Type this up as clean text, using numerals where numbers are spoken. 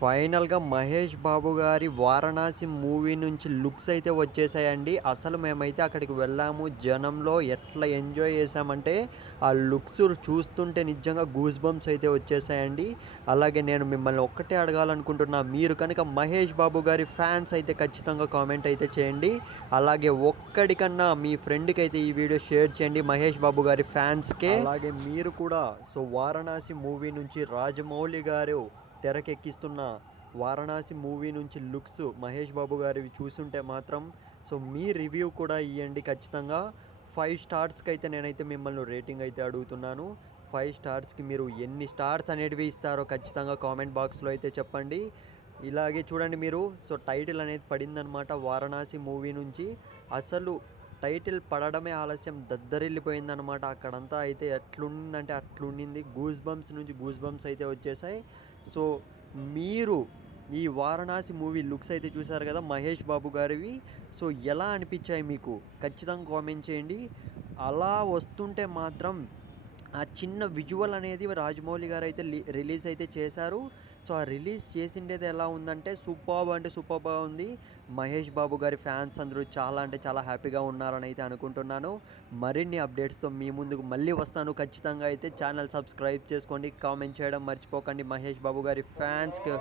ఫైనల్‌గా 'మహేష్ బాబు' గారి 'వారణాసి' మూవీ నుంచి లుక్స్ అయితే వచ్చేసాయండి. అసలు మేమైతే అక్కడికి వెళ్ళాము. జనంలో ఎట్లా ఎంజాయ్ చేశామంటే, ఆ లుక్స్ చూస్తుంటే నిజంగా గూస్ బంప్స్ అయితే వచ్చేసాయండి. అలాగే నేను మిమ్మల్ని ఒక్కటే అడగాలనుకుంటున్నా. మీరు కనుక 'మహేష్ బాబు' గారి ఫ్యాన్స్ అయితే ఖచ్చితంగా కామెంట్ అయితే చేయండి. అలాగే ఒక్కడికన్నా మీ ఫ్రెండ్‌కైతే ఈ వీడియో షేర్ చేయండి 'మహేష్ బాబు' గారి ఫ్యాన్స్‌కే. అలాగే మీరు కూడా 'వారణాసి' మూవీ నుంచి రాజమౌళి గారు తెరకెక్కిస్తున్న 'వారణాసి' మూవీ నుంచి లుక్స్ మహేష్ బాబు గారివి చూసుంటే మాత్రం మీ రివ్యూ కూడా ఇయ్యండి ఖచ్చితంగా. 5 స్టార్స్‌కి అయితే నేనైతే మిమ్మల్ని రేటింగ్ అయితే అడుగుతున్నాను. 5 స్టార్స్‌కి మీరు ఎన్ని స్టార్స్ అనేటివి ఇస్తారో ఖచ్చితంగా కామెంట్ బాక్స్‌లో అయితే చెప్పండి. ఇలాగే చూడండి మీరు టైటిల్ అనేది పడిందనమాట 'వారణాసి' మూవీ నుంచి. అసలు టైటిల్ పడడమే ఆలస్యం దద్దరిల్లిపోయిందనమాట. అక్కడంతా అయితే ఎట్లుండిందంటే అట్లుండింది. గూస్ బంప్స్ నుంచి గూస్ బంప్స్ అయితే వచ్చేసాయి. సో, మీరు ఈ 'వారణాసి' మూవీ లుక్స్ అయితే చూసారు కదా! మహేష్ బాబు గారివి. ఎలా అనిపించాయి మీకు? ఖచ్చితంగా కామెంట్ చేయండి. అలా వస్తుంటే మాత్రం ఆ చిన్న విజువల్ అనేది రాజమౌళి గారైతే రిలీజ్ అయితే చేశారు. ఆ రిలీజ్ చేసిండేది ఎలా ఉందంటే సూపర్బ్ అంటే సూపర్బ్‌గా ఉంది. మహేష్ బాబు గారి ఫ్యాన్స్ అందరూ చాలా అంటే చాలా హ్యాపీగా ఉన్నారని అయితే అనుకుంటున్నాను. మరిన్ని అప్డేట్స్‌తో మీ ముందుకు మళ్ళీ వస్తాను. ఖచ్చితంగా అయితే ఛానల్ సబ్స్క్రైబ్ చేసుకోండి. కామెంట్ చేయడం మర్చిపోకండి. మహేష్ బాబు గారి ఫ్యాన్స్‌కి